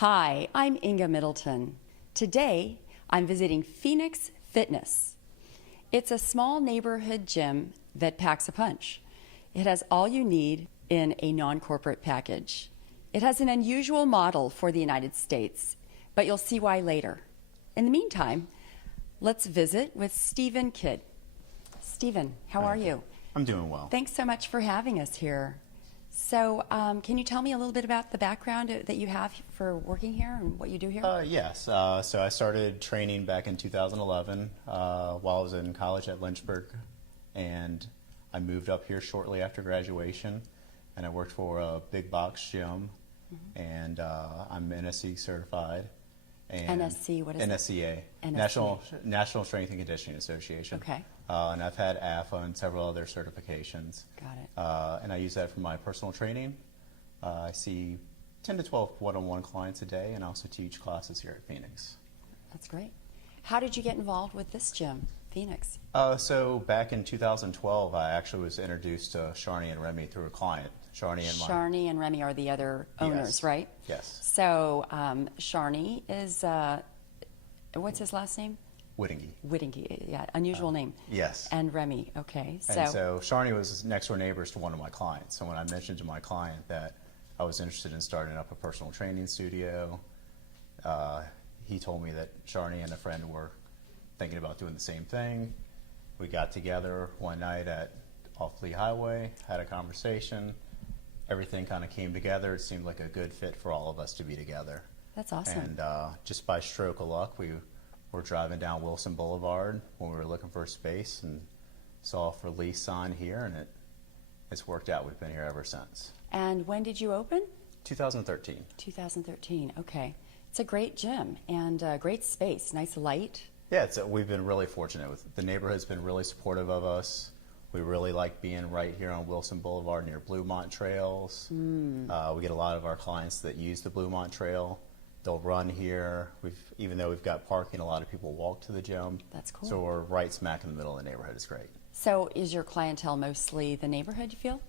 Hi, I'm Inga Middleton. Today, I'm visiting Phoenix Fitness. It's a small neighborhood gym that packs a punch. It has all you need in a non-corporate package. It has an unusual model for the United States, but you'll see why later. In the meantime, let's visit with Stephen Kidd. Stephen, how are you? I'm doing well. Thanks so much for having us here. So can you tell me a little bit about the background that you have for working here and what you do here? Yes. So I started training back in 2011 while I was in college at Lynchburg, and I moved up here shortly after graduation, and I worked for a big box gym, and I'm NSC certified. And NSC, what is NSCA, NSCA. National Strength and Conditioning Association. Okay. And I've had AFA and several other certifications. Got it. And I use that for my personal training. I see 10 to 12 one-on-one clients a day, and I also teach classes here at Phoenix. That's great. How did you get involved with this gym, Phoenix? So back in 2012, I actually was introduced to Sharni and Remy through a client. Sharni and Remy are the other owners, Yes. right? Yes. So Sharni is, what's his last name? Whittingy. Yeah, unusual name. Yes. And Remy, okay. And so Sharni was next door neighbors to one of my clients. So when I mentioned to my client that I was interested in starting up a personal training studio, he told me that Sharni and a friend were thinking about doing the same thing. We got together one night off Lee Highway, had a conversation. Everything kind of came together. It seemed like a good fit for all of us to be together. That's awesome. And just by stroke of luck, we were driving down Wilson Boulevard when we were looking for a space and saw a for lease sign here, and it's worked out. We've been here ever since. And when did you open? 2013. 2013, okay. It's a great gym and a great space, nice light. Yeah, we've been really fortunate. The neighborhood's been really supportive of us. We really like being right here on Wilson Boulevard near Bluemont Trails. We get a lot of our clients that use the Bluemont Trail. They'll run here. Even though we've got parking, a lot of people walk to the gym. That's cool. So we're right smack in the middle of the neighborhood. It's great. So is your clientele mostly the neighborhood, you feel?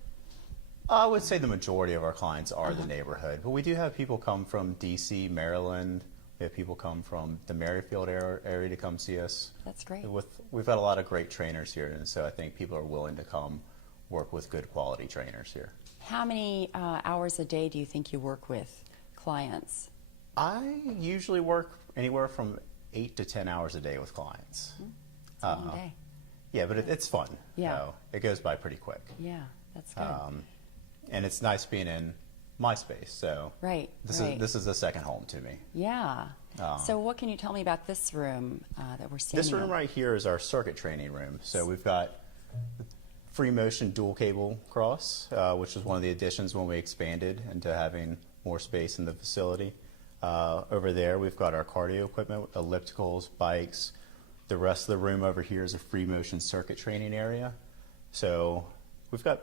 I would say the majority of our clients are the neighborhood, but we do have people come from DC, Maryland. We have people come from the Merrifield area to come see us. That's great. We've got a lot of great trainers here, and so I think people are willing to come work with good quality trainers here. How many hours a day do you think you work with clients? I usually work anywhere from 8 to 10 hours a day with clients. It's a long day. Yeah, but it's fun. Yeah. So it goes by pretty quick. Yeah, that's good. And it's nice being in my space. So Right. This is a second home to me. Yeah. So what can you tell me about this room that we're standing This room in? right here is our circuit training room. So we've got free motion dual cable cross, which was one of the additions when we expanded into having more space in the facility. Over there, we've got our cardio equipment, ellipticals, bikes. The rest of the room over here is a free motion circuit training area. So we've got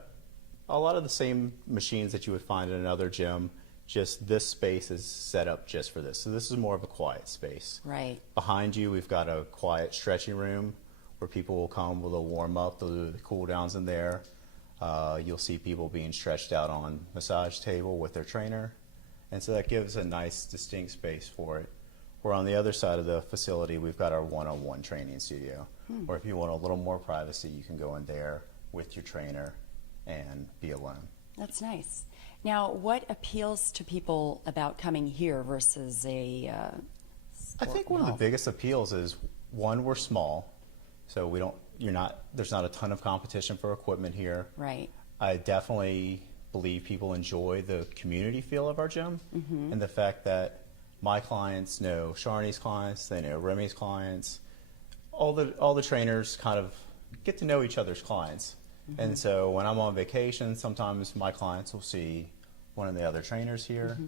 a lot of the same machines that you would find in another gym, just this space is set up just for this. So this is more of a quiet space. Right. Behind you, we've got a quiet stretching room where people will come, they'll warm up, they'll do the cool downs in there. You'll see people being stretched out on massage table with their trainer. And so that gives a nice distinct space for it. Where on the other side of the facility, we've got our one-on-one training studio, where if you want a little more privacy, you can go in there with your trainer and be alone. That's nice. Now, what appeals to people about coming here versus a I think one of the biggest appeals is, one, we're small, so there's not a ton of competition for equipment here. Right. I definitely believe people enjoy the community feel of our gym, and the fact that my clients know Sharni's clients, they know Remy's clients. All the trainers kind of get to know each other's clients. And so when I'm on vacation, sometimes my clients will see one of the other trainers here,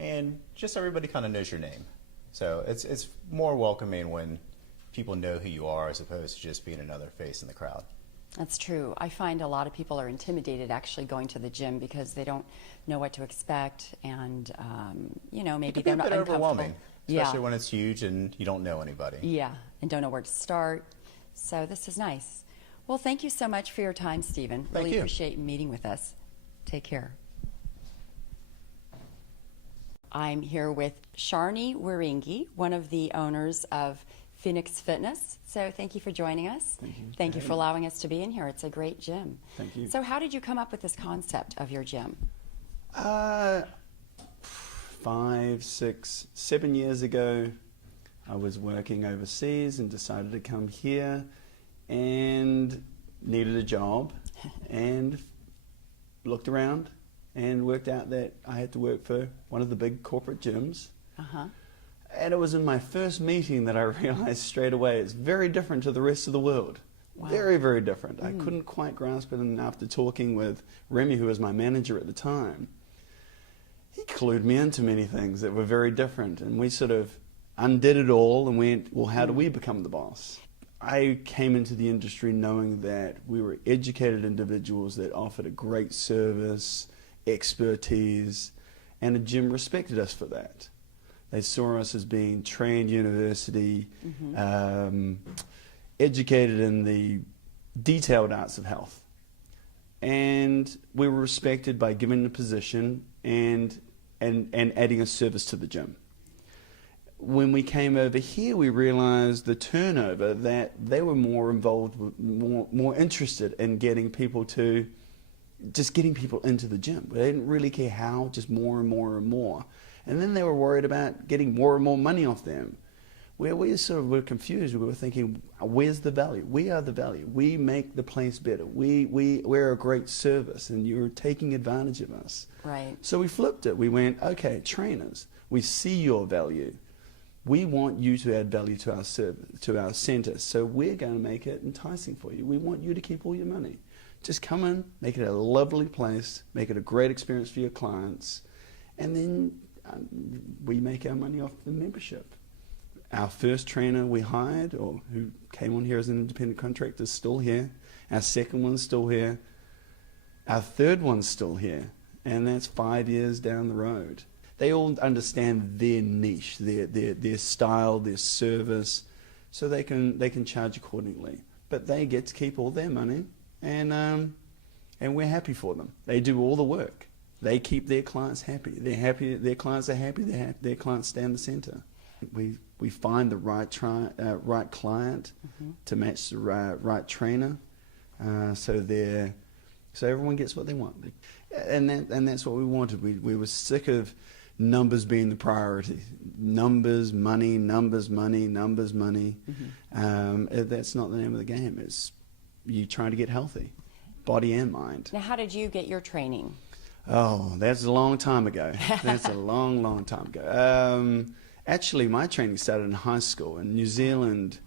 and just everybody kind of knows your name. So it's more welcoming when people know who you are as opposed to just being another face in the crowd. That's true. I find a lot of people are intimidated actually going to the gym because they don't know what to expect, and maybe they're not uncomfortable. Overwhelming, especially when it's huge and you don't know anybody. Yeah, and don't know where to start. So this is nice. Well, thank you so much for your time, Stephen. Thank you. Really appreciate meeting with us. Take care. I'm here with Sharni Wiringi, one of the owners of Phoenix Fitness. So thank you for joining us. Thank you. Thank you for allowing us to be in here. It's a great gym. Thank you. So how did you come up with this concept of your gym? 5, 6, 7 years ago, I was working overseas and decided to come here and needed a job and looked around and worked out that I had to work for one of the big corporate gyms. And it was in my first meeting that I realized straight away it's very different to the rest of the world. Wow. Very, very different. I couldn't quite grasp it, and after talking with Remy, who was my manager at the time, he clued me into many things that were very different, and we sort of undid it all and went, well, how do we become the boss? I came into the industry knowing that we were educated individuals that offered a great service, expertise, and the gym respected us for that. They saw us as being trained university, educated in the detailed arts of health. And we were respected by giving the position and adding a service to the gym. When we came over here, we realized the turnover, that they were more involved, more interested in getting people into the gym. They didn't really care how, just more and more and more. And then they were worried about getting more and more money off them. Where we sort of were confused, we were thinking, where's the value? We are the value. We make the place better. We're a great service, and you're taking advantage of us. Right. So we flipped it. We went, okay, trainers, we see your value. We want you to add value to our service, to our center. So we're going to make it enticing for you. We want you to keep all your money. Just come in, make it a lovely place, make it a great experience for your clients, and then we make our money off the membership. Our first trainer we hired, or who came on here as an independent contractor, is still here. Our second one's still here. Our third one's still here, and that's 5 years down the road. They all understand their niche, their style, their service, so they can charge accordingly. But they get to keep all their money, and we're happy for them. They do all the work. They keep their clients happy. They're happy. Their clients are happy. Their clients stay in the center. We find the right client to match the right trainer, so everyone gets what they want, and that's what we wanted. We were sick of numbers being the priority. Numbers, money, numbers, money, numbers, money. That's not the name of the game. It's you trying to get healthy, body and mind. Now, how did you get your training? Oh, that's a long time ago. That's a long, long time ago. Actually, my training started in high school. In New Zealand,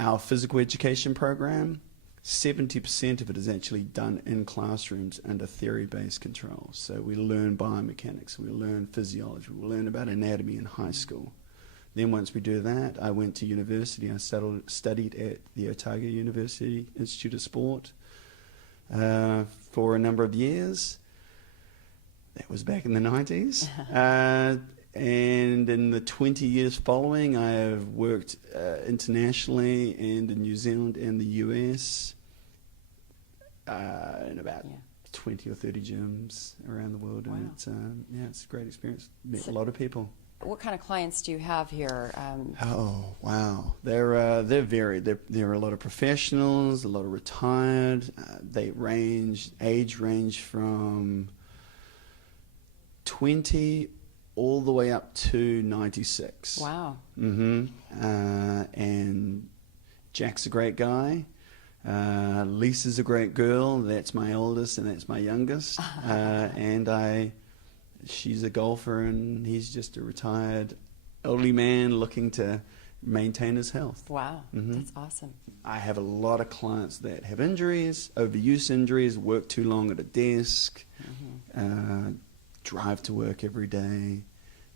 our physical education program, 70% of it is actually done in classrooms under theory-based controls. So we learn biomechanics, we learn physiology, we learn about anatomy in high school. Then once we do that, I went to university. I studied at the Otago University Institute of Sport for a number of years. That was back in the 90s. And in the 20 years following, I have worked internationally and in New Zealand and the US in about 20 or 30 gyms around the world. Wow. And it's a great experience. Met a lot of people. What kind of clients do you have here? Oh, wow. They're varied. There are a lot of professionals, a lot of retired. Age range from 20 all the way up to 96. Wow. And Jack's a great guy. Lisa's a great girl. That's my oldest and that's my youngest. She's a golfer and he's just a retired elderly man looking to maintain his health. Wow, that's awesome. I have a lot of clients that have injuries, overuse injuries, work too long at a desk, drive to work every day,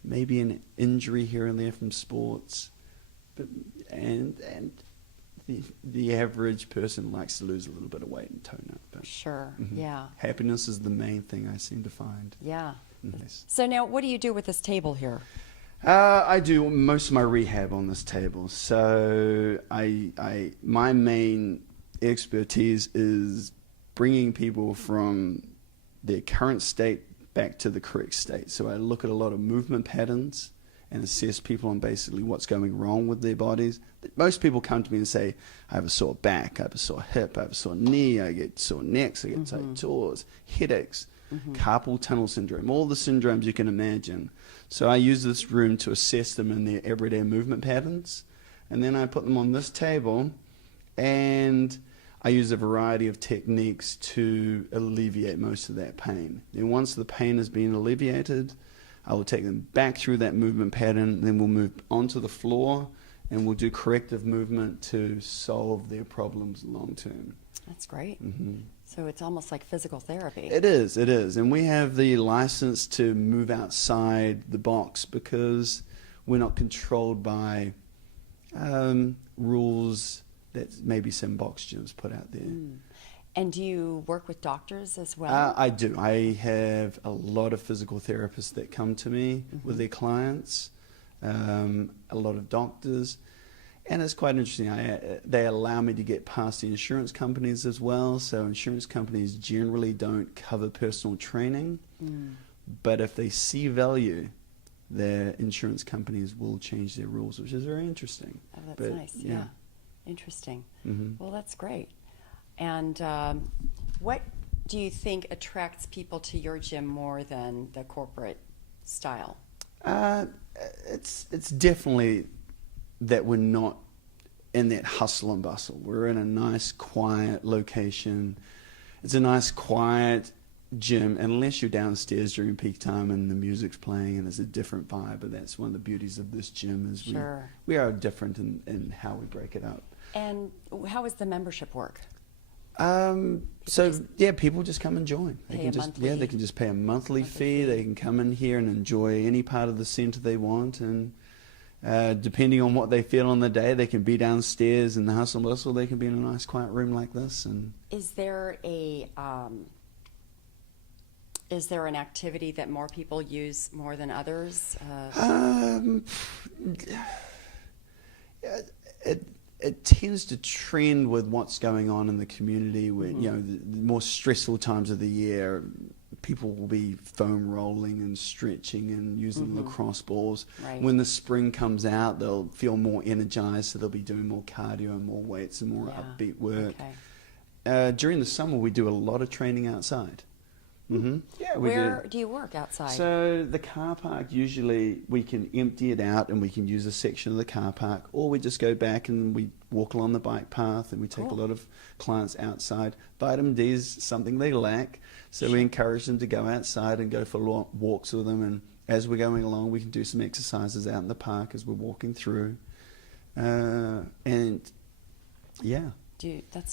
maybe an injury here and there from sports, and the average person likes to lose a little bit of weight and tone up. But, Sure, yeah. Happiness is the main thing I seem to find. Yeah. Yes. So now, what do you do with this table here? I do most of my rehab on this table. So my main expertise is bringing people from their current state back to the correct state. So I look at a lot of movement patterns and assess people on basically what's going wrong with their bodies. Most people come to me and say, I have a sore back, I have a sore hip, I have a sore knee, I get sore necks, I get tight jaws, headaches, carpal tunnel syndrome, all the syndromes you can imagine. So I use this room to assess them in their everyday movement patterns, and then I put them on this table, and I use a variety of techniques to alleviate most of that pain. Then once the pain has been alleviated, I will take them back through that movement pattern, then we'll move onto the floor and we'll do corrective movement to solve their problems long term. That's great. So it's almost like physical therapy. It is. And we have the license to move outside the box because we're not controlled by rules that maybe some box gyms put out there. And do you work with doctors as well? I do. I have a lot of physical therapists that come to me with their clients, a lot of doctors, and it's quite interesting. They allow me to get past the insurance companies as well, so insurance companies generally don't cover personal training, but if they see value, their insurance companies will change their rules, which is very interesting. Oh, that's nice, yeah. Interesting. Well, that's great. And what do you think attracts people to your gym more than the corporate style? It's definitely that we're not in that hustle and bustle. We're in a nice, quiet location. It's a nice, quiet gym, unless you're downstairs during peak time and the music's playing and it's a different vibe. But that's one of the beauties of this gym is we are different in how we break it up. And how does the membership work? People just come and join. They can just pay a monthly fee. They can come in here and enjoy any part of the center they want, and depending on what they feel on the day, they can be downstairs in the hustle and bustle. They can be in a nice quiet room like this. And is there an activity that more people use more than others? It tends to trend with what's going on in the community. Where the more stressful times of the year, people will be foam rolling and stretching and using lacrosse balls. Right. When the spring comes out, they'll feel more energized, so they'll be doing more cardio and more weights and more upbeat work. Okay. During the summer, we do a lot of training outside. Yeah, Where do you work outside? So the car park, usually we can empty it out and we can use a section of the car park, or we just go back and we walk along the bike path, and we take a lot of clients outside. Vitamin D is something they lack, so we encourage them to go outside and go for walks with them, and as we're going along we can do some exercises out in the park as we're walking through. That's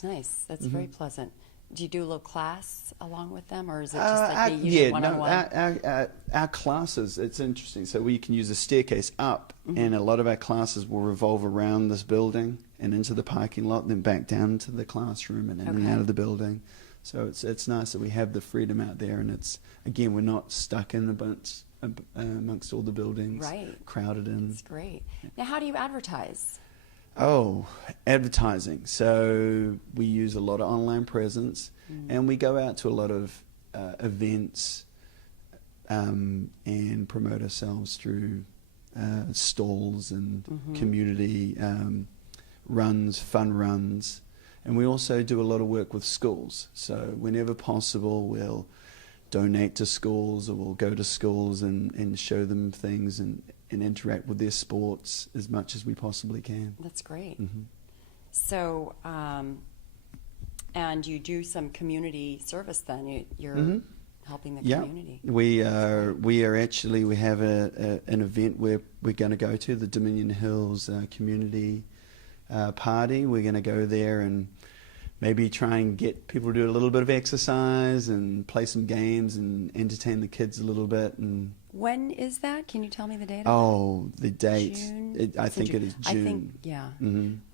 nice. That's very pleasant. Do you do a little class along with them, or is it just like they use it one-on-one? Our classes, it's interesting. So we can use a staircase up, and a lot of our classes will revolve around this building and into the parking lot, then back down to the classroom and in and out of the building. So it's nice that we have the freedom out there, and we're not stuck in amongst all the buildings, crowded in. That's great. Now, how do you advertise? Oh, advertising. So we use a lot of online presence, and we go out to a lot of events and promote ourselves through stalls and community runs, fun runs. And we also do a lot of work with schools. So whenever possible, we'll donate to schools, or we'll go to schools and show them things and interact with their sports as much as we possibly can. That's great. So, and you do some community service then? You're helping the community. We have an event where we're going to go to, the Dominion Hills Community Party. We're going to go there and maybe try and get people to do a little bit of exercise and play some games and entertain the kids a little bit. And when is that? Can you tell me the date? The date. June? I think it is June.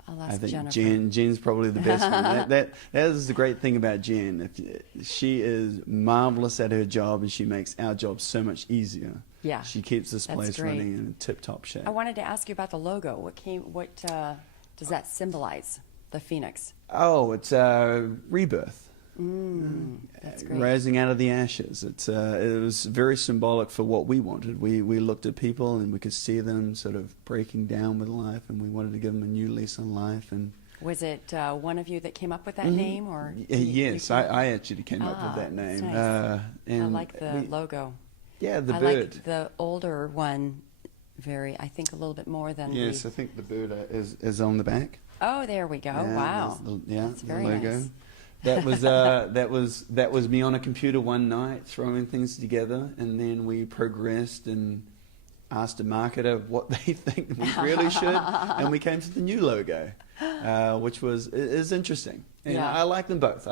I'll ask I think Jennifer. Jen's probably the best one. That is the great thing about Jen. She is marvelous at her job, and she makes our job so much easier. Yeah, she keeps this place great. running in tip-top shape. I wanted to ask you about the logo. What does that symbolize? The phoenix. Oh, it's rebirth. That's great. Rising out of the ashes. It was very symbolic for what we wanted. We looked at people and we could see them sort of breaking down with life, and we wanted to give them a new lease on life. And Was it one of you that came up with that name, or? yes, I actually came up with that that's name. nice. And I like the logo. Yeah, the I bird. like the older one I think a little bit more than Yes, I think the bird is on the back. Oh, there we go. Yeah, Wow. That's That's very the logo. nice. That was me on a computer one night throwing things together, and then we progressed and asked a marketer what they think we really should, and we came to the new logo, which is interesting. And Yeah. I like them both.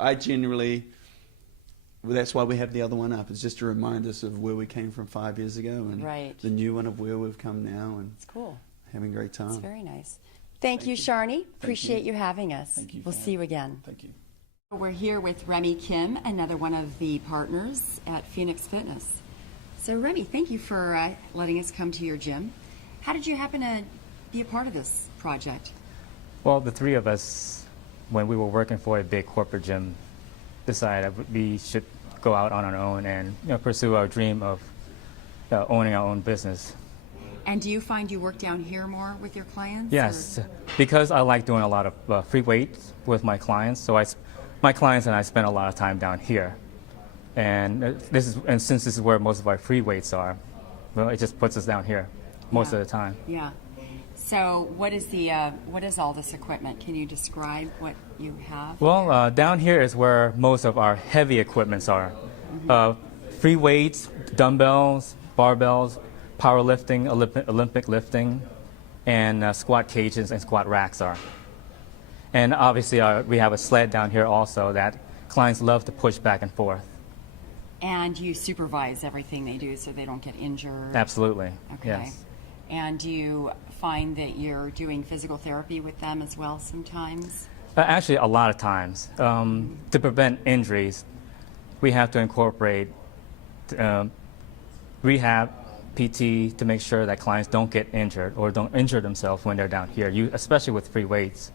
I generally. Well, that's why we have the other one up. It's just to remind us of where we came from 5 years ago, and Right. the new one of where we've come now, and It's cool. having a great time. It's very nice. Thank you, Sharni. Appreciate you having us. Thank you. We'll see you again. Thank you. We're here with Remy Kim, another one of the partners at Phoenix Fitness. So Remy, thank you for letting us come to your gym. How did you happen to be a part of this project? Well, the three of us, when we were working for a big corporate gym, decided we should go out on our own and pursue our dream of owning our own business. And do you find you work down here more with your clients? Yes, or- because I like doing a lot of free weights with my clients, so my clients and I spend a lot of time down here. And since this is where most of our free weights are, well, it just puts us down here most Yeah. of the time. Yeah. So what is all this equipment? Can you describe what you have? Well, down here is where most of our heavy equipments are. Free weights, dumbbells, barbells, powerlifting, Olympic lifting, and squat cages and squat racks are. And obviously we have a sled down here also that clients love to push back and forth. And you supervise everything they do so they don't get injured? Absolutely, Okay. yes. And do you find that you're doing physical therapy with them as well sometimes? Actually, a lot of times. To prevent injuries, we have to incorporate rehab, PT, to make sure that clients don't get injured or don't injure themselves when they're down here, especially with free weights.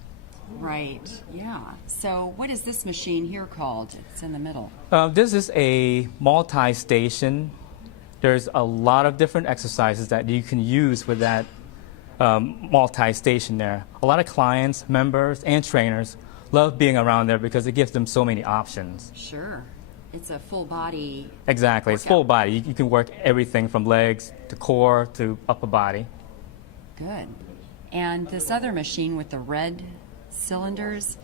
Right, yeah. So what is this machine here called? It's in the middle. This is a multi-station. There's a lot of different exercises that you can use with that multi-station there. A lot of clients, members, and trainers love being around there because it gives them so many options. Sure. It's a full body. Exactly. It's workout. full body. You can work everything from legs to core to upper body. Good. And this other machine with the red cylinders,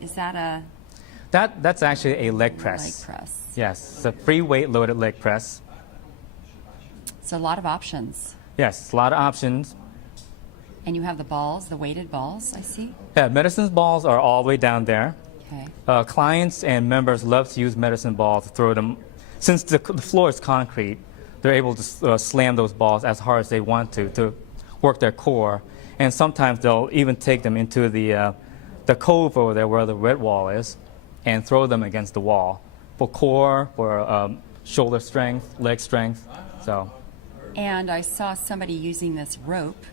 is that a That's actually a leg press. leg press? Yes, it's a free weight loaded leg press. So a lot of options. Yes, a lot of options. And you have the balls, the weighted balls, I see. Yeah, medicine balls are all the way down there. Okay. Clients and members love to use medicine balls to throw them. Since the floor is concrete, they're able to slam those balls as hard as they want to work their core. And sometimes they'll even take them into the cove over there where the red wall is and throw them against the wall for core, for shoulder strength, leg strength. So. And I saw somebody using this rope.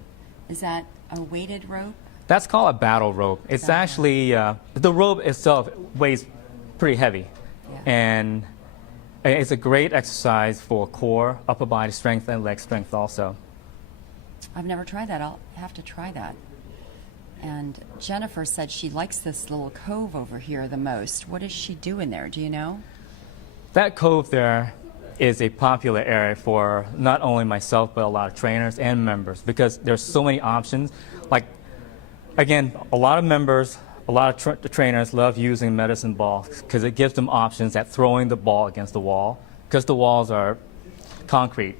Is that a weighted rope? That's called a battle rope. It's Battle actually, the rope itself weighs pretty heavy. Yeah. And it's a great exercise for core, upper body strength, and leg strength also. I've never tried that. I'll have to try that. And Jennifer said she likes this little cove over here the most. What does she do in there? Do you know? That cove there is a popular area for not only myself, but a lot of trainers and members because there's so many options. Like, again, a lot of members, a lot of trainers love using medicine balls because it gives them options at throwing the ball against the wall because the walls are concrete.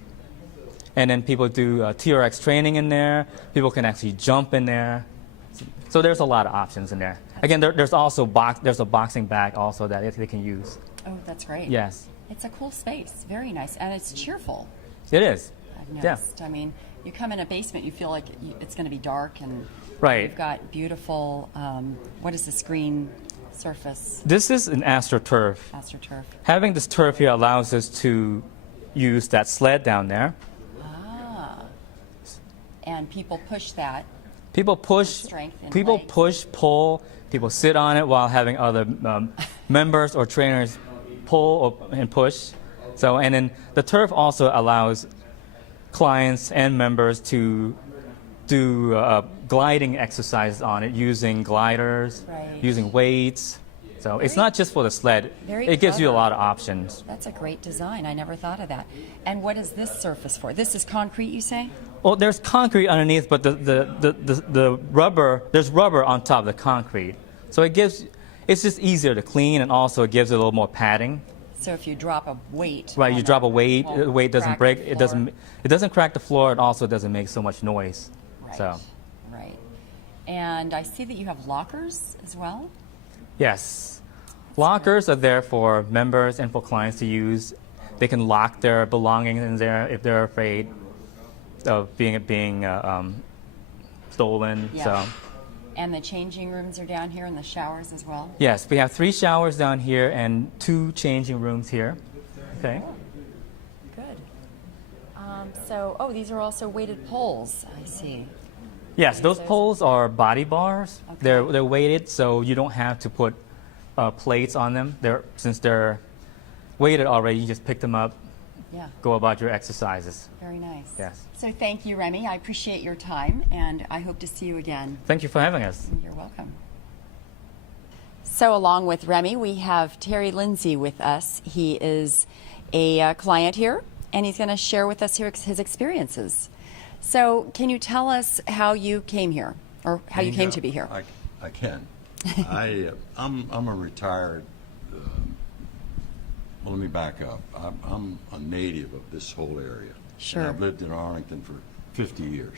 And then people do TRX training in there. People can actually jump in there. So there's a lot of options in there. Again, there's also there's a boxing bag also that they can use. Oh, that's great. Yes, It's a cool space. Very nice. And it's cheerful, it is. I've Yeah. noticed. I mean, you come in a basement, you feel like it's going to be dark. And Right. you've got beautiful, what is the screen surface? This is an AstroTurf. AstroTurf. Having this turf here allows us to use that sled down there. And people push that. People push, Strength in people legs. push, pull, people sit on it while having other members or trainers pull and push. So, and then the turf also allows clients and members to do gliding exercises on it using gliders, Right. using weights. So it's not just for the sled. Very It gives you a clever. lot of options. That's a great design. I never thought of that. And what is this surface for? This is concrete, you say? Well, there's concrete underneath, but the rubber, there's rubber on top of the concrete. So it's just easier to clean, and also it gives it a little more padding. So if you drop a weight, Right, on you drop a that, weight, won't the weight doesn't crack break, the it floor. doesn't crack the floor, it also doesn't make so much noise. Right. So, Right. And I see that you have lockers as well. yes. Lockers are there for members and for clients to use. They can lock their belongings in there if they're afraid of being stolen. Yeah. So, And the changing rooms are down here and the showers as well. yes, we have 3 showers down here and 2 changing rooms here. Okay. Good. Oh, these are also weighted poles. I see. Yes, those poles are body bars. Okay. They're weighted, so you don't have to put plates on them. Since they're weighted already, you just pick them up, Yeah. go about your exercises. Very nice. Yes. So thank you, Remy. I appreciate your time, and I hope to see you again. Thank you for having us. You're welcome. So along with Remy, we have Terry Lindsay with us. He is a client here, and he's going to share with us his experiences. So can you tell us how you came here, or how you came to be here? I can. I'm a retired. Well, let me back up. I'm a native of this whole area. Sure. And I've lived in Arlington for 50 years.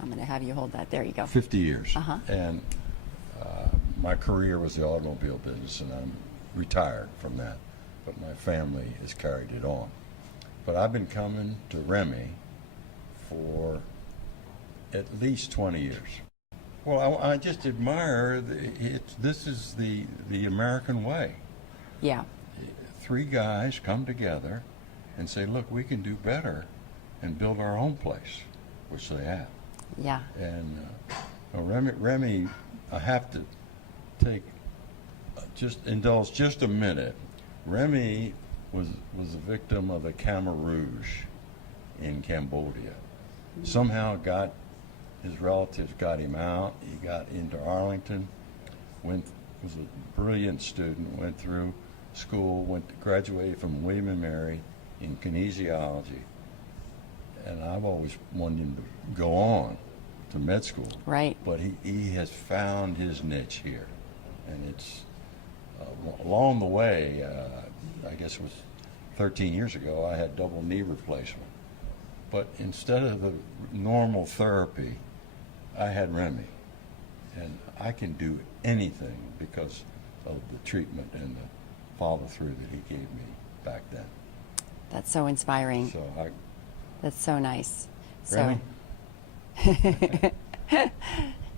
I'm going to have you hold that. There you go. 50 years. Uh-huh. And my career was the automobile business, and I'm retired from that. But my family has carried it on. But I've been coming to Remy for at least 20 years. Well, I just admire this is the American way. Yeah. 3 guys come together and say, look, we can do better and build our own place, which they have. Yeah. And Remy, I have to indulge just a minute. Remy was a victim of the Khmer Rouge in Cambodia. Somehow his relatives got him out. He got into Arlington, was a brilliant student, went through school, graduated from William and Mary in kinesiology. And I've always wanted him to go on to med school. Right. But he has found his niche here. And it's along the way, I guess it was 13 years ago, I had double knee replacement. But instead of the normal therapy, I had Remy. And I can do anything because of the treatment and the follow-through that he gave me back then. That's so inspiring. So That's so nice. Remy?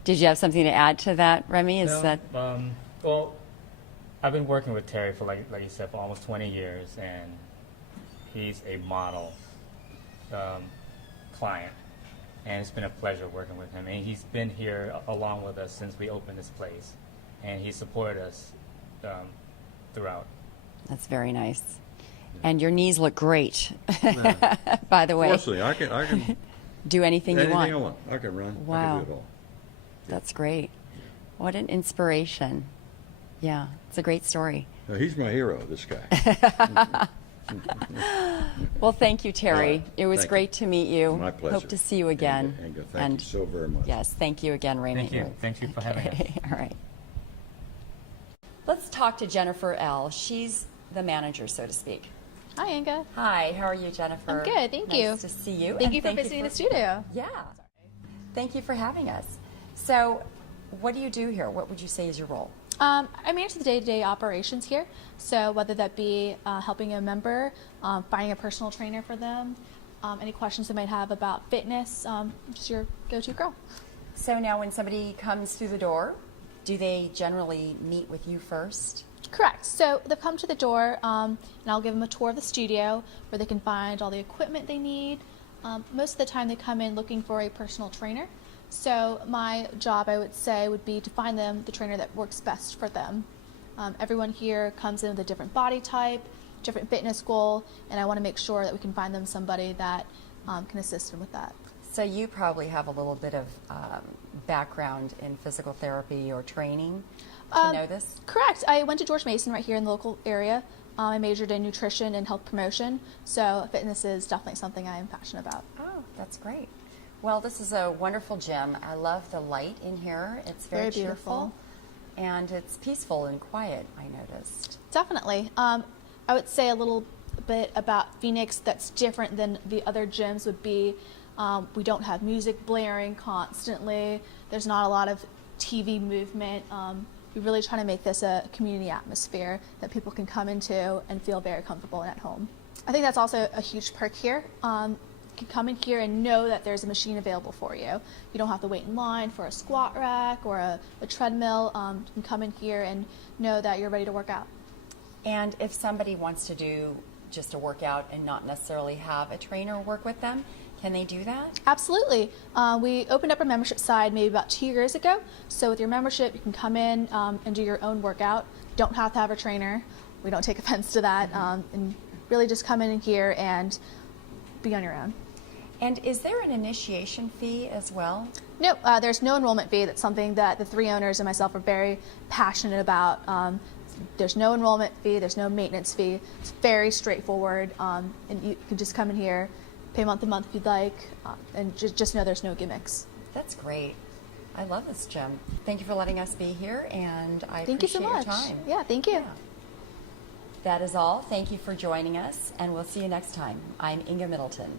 Did you have something to add to that, Remy? Well, I've been working with Terry for, like you said, for almost 20 years, and he's a model client, and it's been a pleasure working with him. And he's been here along with us since we opened this place, and he supported us throughout. That's very nice. And your knees look great, by the way. Fortunately, I can Do anything you want. anything I want. I can run. Wow. I can do it all. That's great. What an inspiration. Yeah, it's a great story. Now, he's my hero, this guy. Well, thank you, Terry. All right. It was Thank great to meet you. My pleasure. Hope to see you again. Inga, thank you so very much. Yes, thank you again, Raymond. Thank you. Thank you for having us. All right. Let's talk to Jennifer L. She's the manager, so to speak. Hi, Inga. Hi, how are you, Jennifer? I'm good, thank you. Nice to see you. Thank and you for visiting the studio. Yeah. Thank you for having us. So, what do you do here? What would you say is your role? I manage the day-to-day operations here. So whether that be helping a member, finding a personal trainer for them, any questions they might have about fitness, just your go-to girl. So now when somebody comes through the door, do they generally meet with you first? Correct. So they'll come to the door, and I'll give them a tour of the studio where they can find all the equipment they need. Most of the time they come in looking for a personal trainer. So my job, I would say, would be to find them the trainer that works best for them. Everyone here comes in with a different body type, different fitness goal, and I want to make sure that we can find them somebody that can assist them with that. So you probably have a little bit of background in physical therapy or training to know this? Correct. I went to George Mason right here in the local area. I majored in nutrition and health promotion, so fitness is definitely something I am passionate about. Oh, that's great. Well, this is a wonderful gym. I love the light in here. It's very beautiful. cheerful, and it's peaceful and quiet, I noticed. Definitely. I would say a little bit about Phoenix that's different than the other gyms would be we don't have music blaring constantly. There's not a lot of TV movement. We really try to make this a community atmosphere that people can come into and feel very comfortable and at home. I think that's also a huge perk here. You can come in here and know that there's a machine available for you. You don't have to wait in line for a squat rack or a treadmill. You can come in here and know that you're ready to work out. And if somebody wants to do just a workout and not necessarily have a trainer work with them, can they do that? Absolutely. We opened up our membership side maybe about 2 years ago. So with your membership, you can come in and do your own workout. You don't have to have a trainer. We don't take offense to that. And really just come in here and be on your own. And is there an initiation fee as well? No, there's no enrollment fee. That's something that the three owners and myself are very passionate about. There's no enrollment fee. There's no maintenance fee. It's very straightforward. And you can just come in here, pay month to month if you'd like, and just know there's no gimmicks. That's great. I love this gym. Thank you for letting us be here, and I Thank you so appreciate much. your time. Yeah, thank you. Yeah. That is all. Thank you for joining us, and we'll see you next time. I'm Inga Middleton.